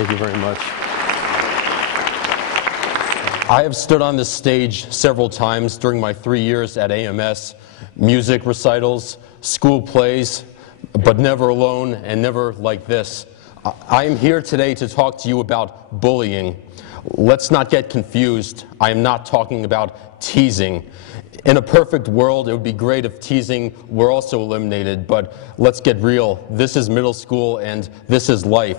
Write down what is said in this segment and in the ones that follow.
Thank you very much. I have stood on this stage several times during my 3 years at AMS, music recitals, school plays, but never alone and never like this. I am here today to talk to you about bullying. Let's not get confused. I am not talking about teasing. In a perfect world, it would be great if teasing were also eliminated, but let's get real. This is middle school and this is life.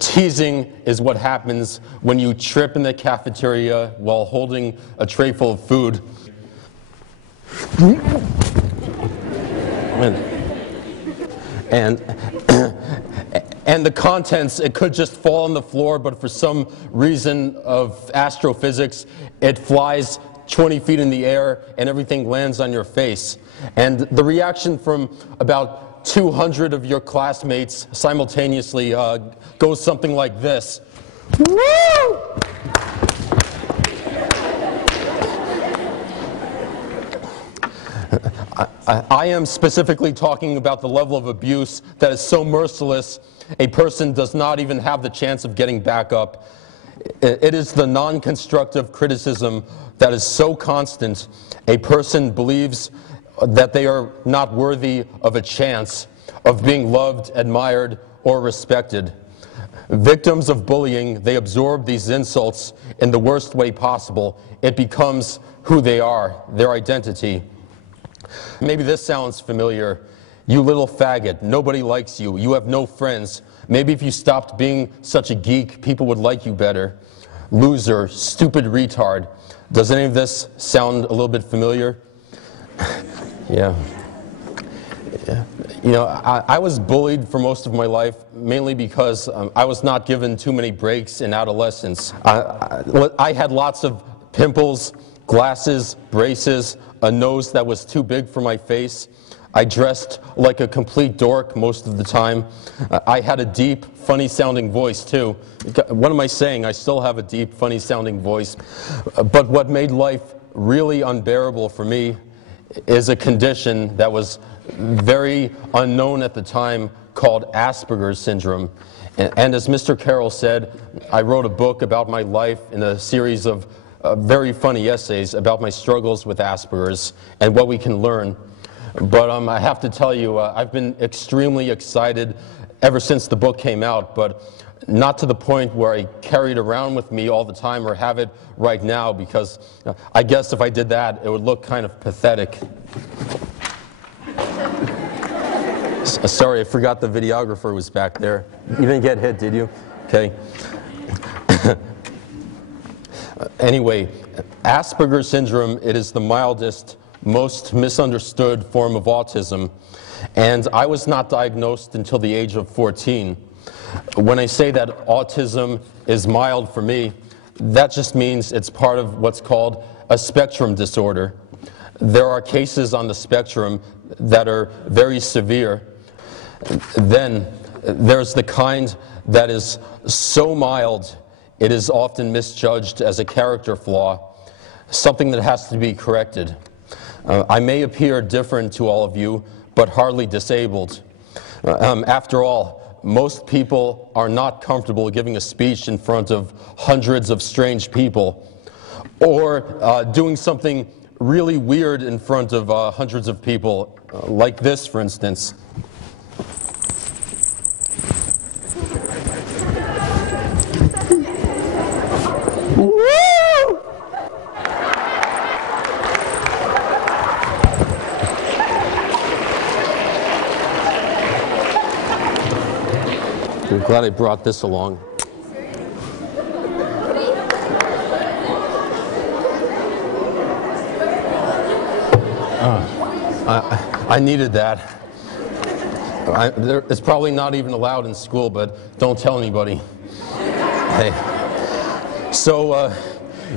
Teasing is what happens when you trip in the cafeteria while holding a tray full of food. And the contents, it could just fall on the floor, but for some reason of astrophysics, it flies 20 feet in the air and everything lands on your face. And the reaction from about 200 of your classmates simultaneously goes something like this. Woo! I am specifically talking about the level of abuse that is so merciless, a person does not even have the chance of getting back up. It is the non-constructive criticism that is so constant, a person believes that they are not worthy of a chance of being loved, admired, or respected. Victims of bullying, they absorb these insults in the worst way possible. It becomes who they are, their identity. Maybe this sounds familiar. You little faggot, nobody likes you, you have no friends. Maybe if you stopped being such a geek, people would like you better. Loser, stupid retard. Does any of this sound a little bit familiar? Yeah. You know, I was bullied for most of my life, mainly because I was not given too many breaks in adolescence. I had lots of pimples, glasses, braces, a nose that was too big for my face. I dressed like a complete dork most of the time. I had a deep, funny-sounding voice, too. What am I saying? I still have a deep, funny-sounding voice. But what made life really unbearable for me is a condition that was very unknown at the time called Asperger's syndrome. And as Mr. Carroll said, I wrote a book about my life in a series of very funny essays about my struggles with Asperger's and what we can learn. But I have to tell you, I've been extremely excited ever since the book came out, but not to the point where I carry it around with me all the time or have it right now, because I guess if I did that, it would look kind of pathetic. Sorry, I forgot the videographer was back there. You didn't get hit, did you? Okay. Anyway, Asperger's syndrome, it is the mildest, most misunderstood form of autism, and I was not diagnosed until the age of 14. When I say that autism is mild for me, that just means it's part of what's called a spectrum disorder. There are cases on the spectrum that are very severe. Then there's the kind that is so mild it is often misjudged as a character flaw, something that has to be corrected. I may appear different to all of you, but hardly disabled. After all, most people are not comfortable giving a speech in front of hundreds of strange people, or doing something really weird in front of hundreds of people, like this, for instance. I'm glad I brought this along. I needed that. It's probably not even allowed in school, but don't tell anybody. Hey. So,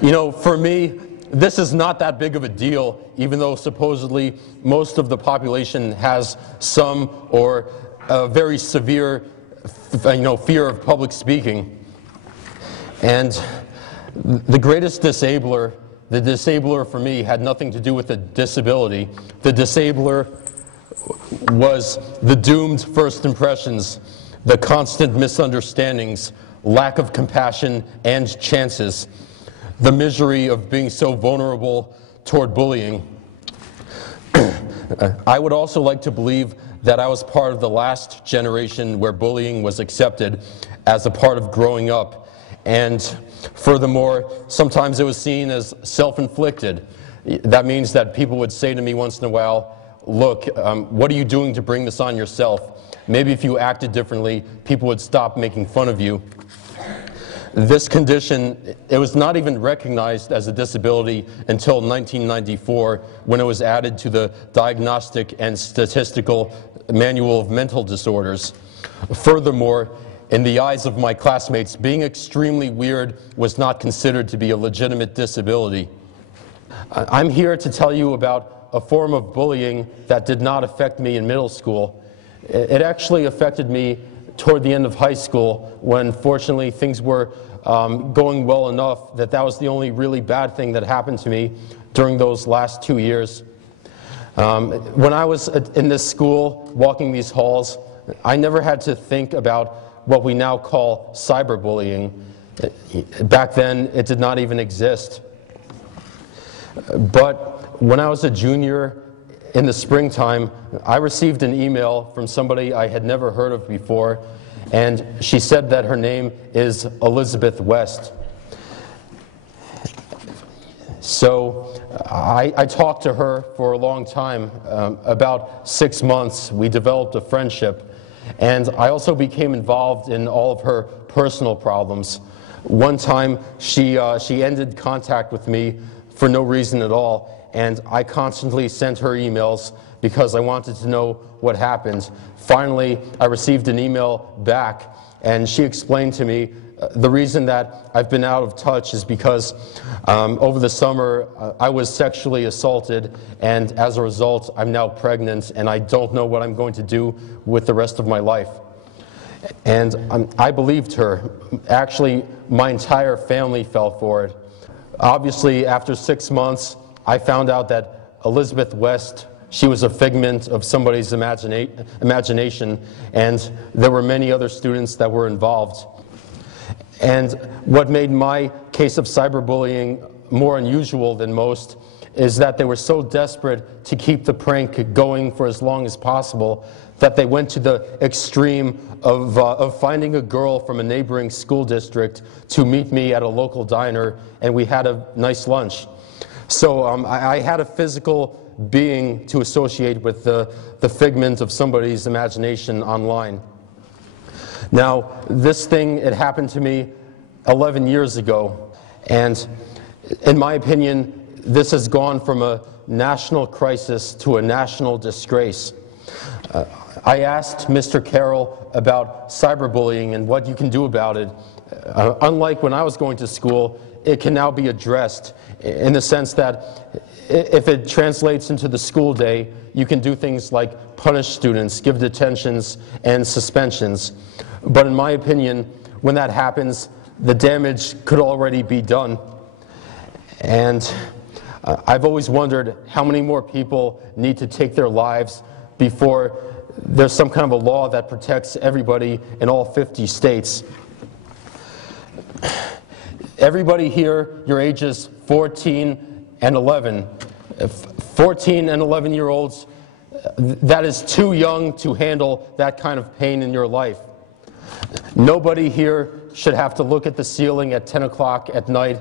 you know, for me, this is not that big of a deal, even though supposedly most of the population has some or a very severe fear of public speaking. And the greatest disabler, the disabler for me, had nothing to do with the disability. The disabler was the doomed first impressions, the constant misunderstandings, lack of compassion and chances, the misery of being so vulnerable toward bullying. I would also like to believe that I was part of the last generation where bullying was accepted as a part of growing up. And furthermore, sometimes it was seen as self-inflicted. That means that people would say to me once in a while, look, what are you doing to bring this on yourself? Maybe if you acted differently, people would stop making fun of you. This condition, it was not even recognized as a disability until 1994, when it was added to the Diagnostic and Statistical Manual of Mental Disorders. Furthermore, in the eyes of my classmates, being extremely weird was not considered to be a legitimate disability. I'm here to tell you about a form of bullying that did not affect me in middle school. It actually affected me toward the end of high school, when fortunately things were going well enough that was the only really bad thing that happened to me during those last 2 years. When I was in this school, walking these halls, I never had to think about what we now call cyberbullying. Back then, it did not even exist. But when I was a junior in the springtime, I received an email from somebody I had never heard of before, and she said that her name is Elizabeth West. So I talked to her for a long time, about 6 months. We developed a friendship, and I also became involved in all of her personal problems. One time, she ended contact with me for no reason at all, and I constantly sent her emails because I wanted to know what happened. Finally, I received an email back, and she explained to me the reason that I've been out of touch is because over the summer I was sexually assaulted, and as a result I'm now pregnant, and I don't know what I'm going to do with the rest of my life. And I believed her. Actually, my entire family fell for it. Obviously, after 6 months, I found out that Elizabeth West, she was a figment of somebody's imagination, and there were many other students that were involved. And what made my case of cyberbullying more unusual than most is that they were so desperate to keep the prank going for as long as possible that they went to the extreme of finding a girl from a neighboring school district to meet me at a local diner, and we had a nice lunch. So I had a physical being to associate with the figment of somebody's imagination online. Now, this thing, it happened to me 11 years ago, and in my opinion, this has gone from a national crisis to a national disgrace. I asked Mr. Carroll about cyberbullying and what you can do about it. Unlike when I was going to school, it can now be addressed in the sense that if it translates into the school day, you can do things like punish students, give detentions, and suspensions. But in my opinion, when that happens, the damage could already be done. And I've always wondered how many more people need to take their lives before there's some kind of a law that protects everybody in all 50 states. Everybody here, your ages 14 and 11. 14 and 11-year-olds, that is too young to handle that kind of pain in your life. Nobody here should have to look at the ceiling at 10 o'clock at night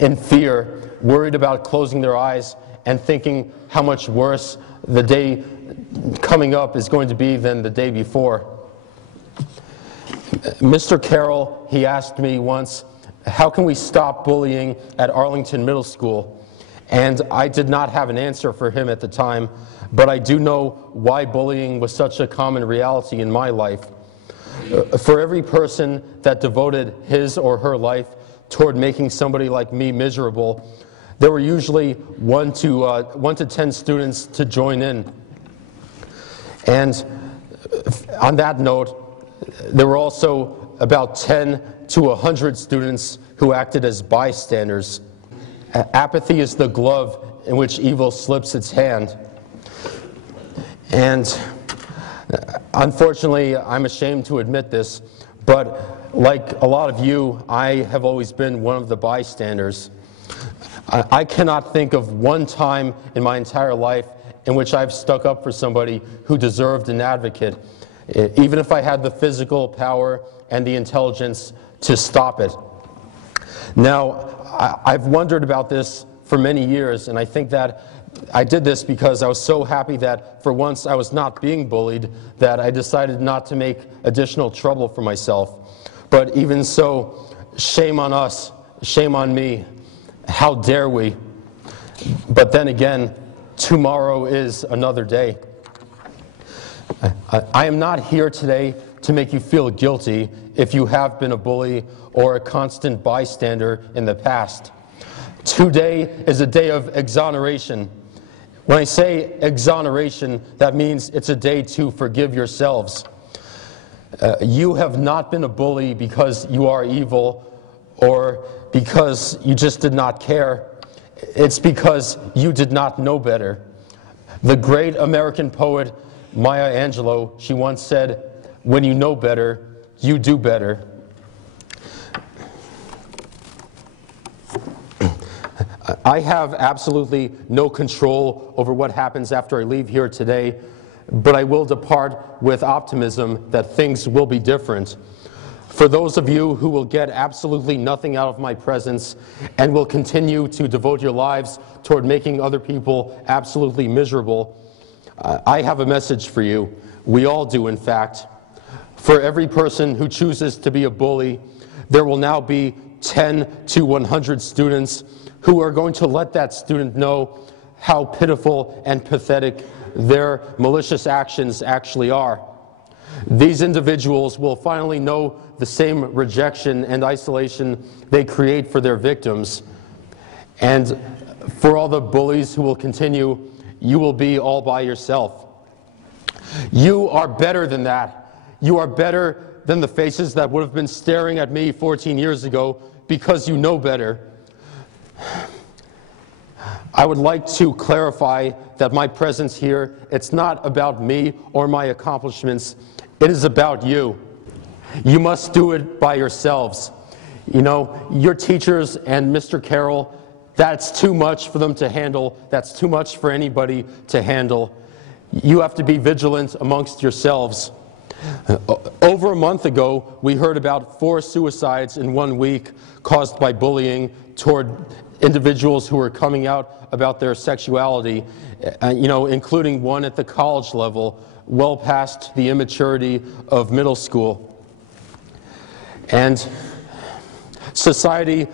in fear, worried about closing their eyes and thinking how much worse the day coming up is going to be than the day before. Mr. Carroll, he asked me once, how can we stop bullying at Arlington Middle School? And I did not have an answer for him at the time, but I do know why bullying was such a common reality in my life. For every person that devoted his or her life toward making somebody like me miserable, there were usually 1 to 10 students to join in. And on that note, there were also about 10 to 100 students who acted as bystanders. Apathy is the glove in which evil slips its hand. And unfortunately, I'm ashamed to admit this, but Like a lot of you, I have always been one of the bystanders. I cannot think of one time in my entire life in which I've stuck up for somebody who deserved an advocate, even if I had the physical power and the intelligence to stop it. Now, I've wondered about this for many years, and I think that I did this because I was so happy that for once I was not being bullied that I decided not to make additional trouble for myself. But even so, shame on us, shame on me. How dare we? But then again, tomorrow is another day. I am not here today to make you feel guilty if you have been a bully or a constant bystander in the past. Today is a day of exoneration. When I say exoneration, that means it's a day to forgive yourselves. You have not been a bully because you are evil or because you just did not care. It's because you did not know better. The great American poet Maya Angelou, she once said, "When you know better, you do better." I have absolutely no control over what happens after I leave here today, but I will depart with optimism that things will be different. For those of you who will get absolutely nothing out of my presence and will continue to devote your lives toward making other people absolutely miserable, I have a message for you. We all do, in fact. For every person who chooses to be a bully, there will now be 10 to 100 students who are going to let that student know how pitiful and pathetic their malicious actions actually are. These individuals will finally know the same rejection and isolation they create for their victims. And for all the bullies who will continue, you will be all by yourself. You are better than that. You are better than the faces that would have been staring at me 14 years ago because you know better. I would like to clarify that my presence here, it's not about me or my accomplishments. It is about you. You must do it by yourselves. You know, your teachers and Mr. Carroll, that's too much for them to handle. That's too much for anybody to handle. You have to be vigilant amongst yourselves. Over a month ago, we heard about 4 suicides in 1 week caused by bullying toward individuals who were coming out about their sexuality, including one at the college level, well past the immaturity of middle school. And society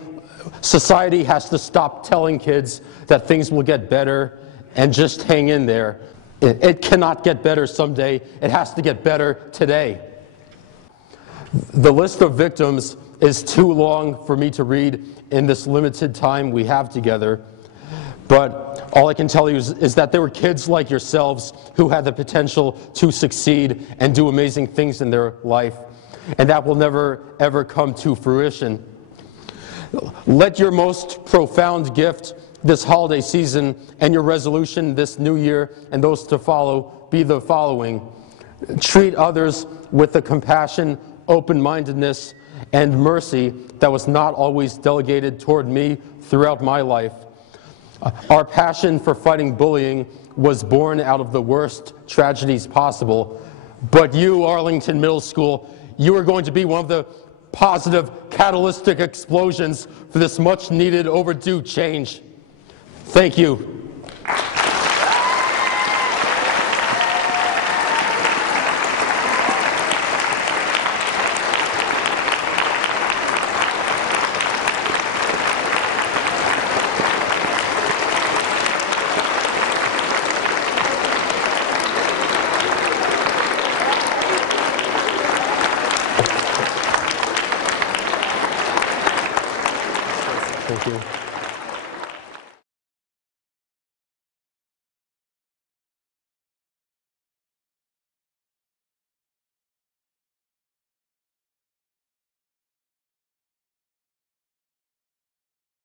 has to stop telling kids that things will get better and just hang in there. It cannot get better someday. It has to get better today. The list of victims is too long for me to read in this limited time we have together. But all I can tell you is that there were kids like yourselves who had the potential to succeed and do amazing things in their life. And that will never, ever come to fruition. Let your most profound gift this holiday season and your resolution this new year and those to follow be the following. Treat others with the compassion, open-mindedness, and mercy that was not always delegated toward me throughout my life. Our passion for fighting bullying was born out of the worst tragedies possible. But you, Arlington Middle School, you are going to be one of the positive catalytic explosions for this much-needed, overdue change. Thank you.